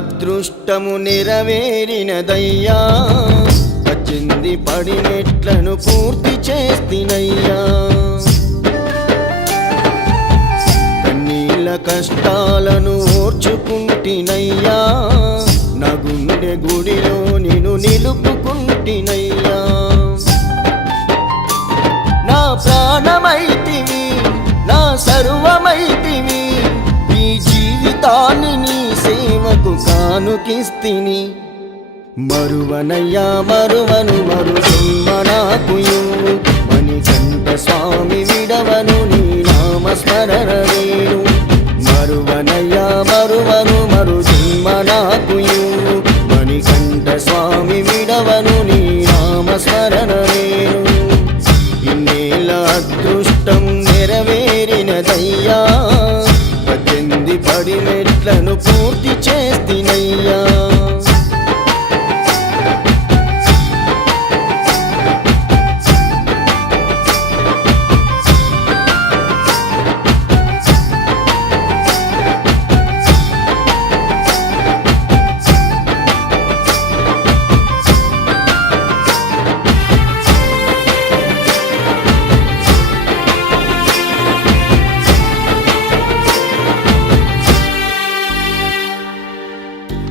అదృష్టము నెరవేరినదయ్యా 18 పడిమెట్లను పూర్తి చేస్తినయ్యా కన్నీళ్ళ కష్టాలను ఓర్చుకుంటినయ్యా నా గుండె గుడిలో నిన్ను నిలుపుకుంటినయ్యా నా ప్రాణమైతివి నా సర్వమైతివి ఈ జీవితాన్ని నీ సేవకు కానుకిస్తిని మరువనయ్యా మరువను మరు జన్మ నాకు ఇవ్వు మణికంఠ స్వామి విడవను నీ నామస్మరణ నేను మరువనయ్యా మరువను మరు జన్మ నాకు ఇవ్వు మణికంఠ స్వామి విడవను నీ నామస్మరణ నేను ఇన్నేళ్ళ అదృష్టం నెరవేరినదయ్యా 18 పడిమెట్లను పూర్తి చేస్తినయ్యా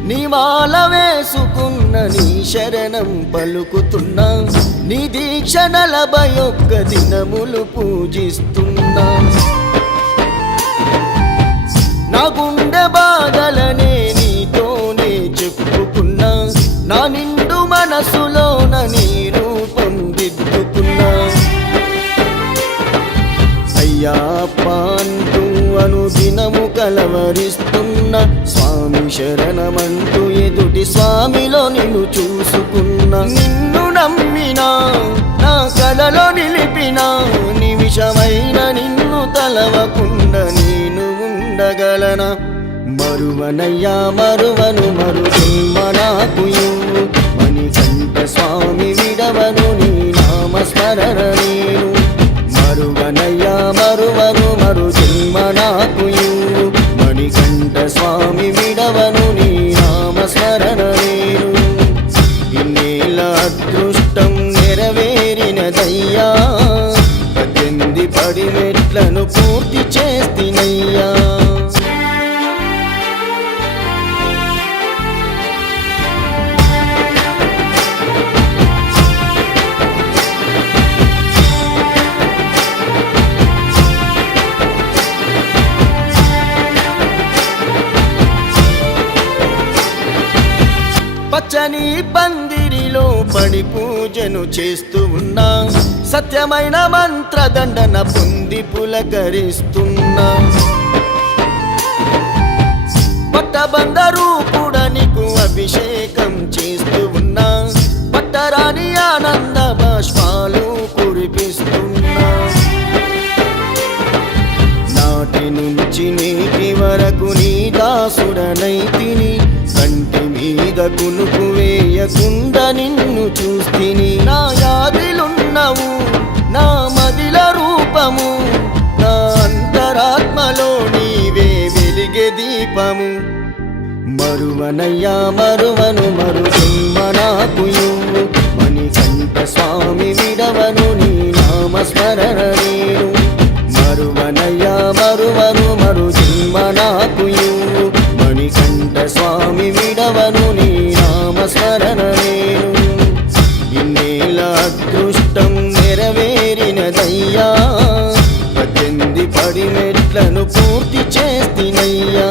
నీ మాల వేసుకున్న నీ శరణం పలుకుతున్నా నీ దీక్ష 41 దినములు పూజిస్తున్నా నా గుండె బాధలనే నీతోనే చెప్పుకున్నా నా నిండు మనసులోన నీ రూపం దిద్దుకున్నా అయ్యప్ప అంటూ అనుదినము కలవరిస్తున్న స్వామి శరణమంటూ ఎదుటి స్వామిలో నిన్ను చూసుకున్నా నిన్ను నమ్మినా నా కలలో నిలిపినా నిమిషమైన నిన్ను తలవకుండా నేను ఉండగలనా మరువనయ్యా మరువను మరు జన్మ నాకు ఇవ్వు మణికంఠ స్వామి విడవను నీ నామస్మరణ నేను మరువనయ్యా మరువను మరు జన్మ నాకు ఇవ్వు మణికంఠ స్వామి విడవను నీ నామస్మరణ నేను ఇన్నేళ్ళ అదృష్టం నెరవేరినదయ్యా 18 పడిమెట్లను పూర్తి చేస్తినయ్యా పచ్చని పందిరిలో పడి పూజను చేస్తూ ఉన్నా సత్యమైన మంత్రదండన పొంది పులకరిస్తున్నా పట్టబంద రూపుడనికు అభిషేకం చేస్తూ ఉన్నా పట్టరాని ఆనంద బాష్పాలు కురిపిస్తున్నా నాటి నుంచి నేటి వరకు నీ దాసుడనైతిని కంటి మీద కునుకు వేయకుండా నిన్ను చూస్తిని నా యాదిలున్నవు నా మదిల రూపము నా అంతరాత్మలో నీవే వెలిగే దీపము మరువనయ్యా మరువను మరు జన్మ నాకు ఇవ్వు మణికంఠ స్వామి విడవను నీ నామస్మరణ నేను మరువనయ్యా మరువను మరు జన్మ నాకు ఇవ్వు మణికంఠ స్వామి విడవను నీ నామస్మరణ నేను ఇన్నేళ్ళ అదృష్టం నెరవేరినదయ్యా 18 పడిమెట్లను పూర్తి చేస్తినయ్యా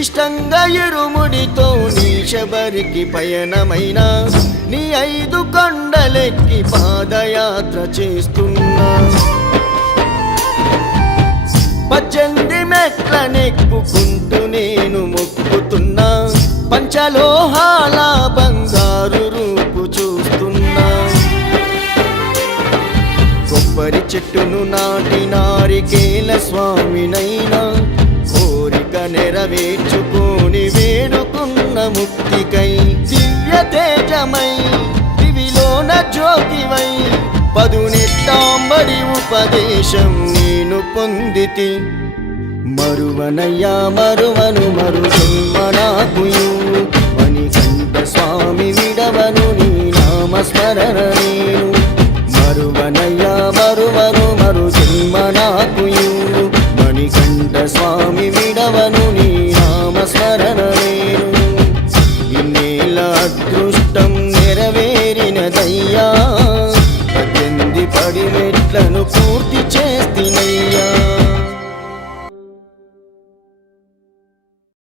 ఇష్టంగా ఇరుముడితో నీ శబరికి పయనమైన నీ 5 కొండలెక్కి పాదయాత్ర చేస్తున్నా 18 మెట్లనెక్కుకుంటూ నేను మొక్కుతున్నా పంచలోహాల బంగారు రూపు చూస్తున్నా కొబ్బరి చెట్టును నాటి నారికేల స్వామినైనా కోరిక నెరవేర్చుకొని వేడుకున్న ముక్తికై దివ్య తేజమై దివిలోన జ్యోతివై పదునెట్టాంబడి ఉపదేశం నేను పొందితి మరువనయ్యా మరువను మరు జన్మనాకుయు మణికంఠ స్వామి విడవను నీ నామస్మరణ నేను మరువనయ్యా మరువను మరు జన్మనాకుయు మణికంఠ స్వామి విడవను నీ నామస్మరణ నేను ఇన్నేళ్ళ అదృష్టం నెరవేరినదయ్యా 18 పడి మెట్లను పూర్తి చేస్తే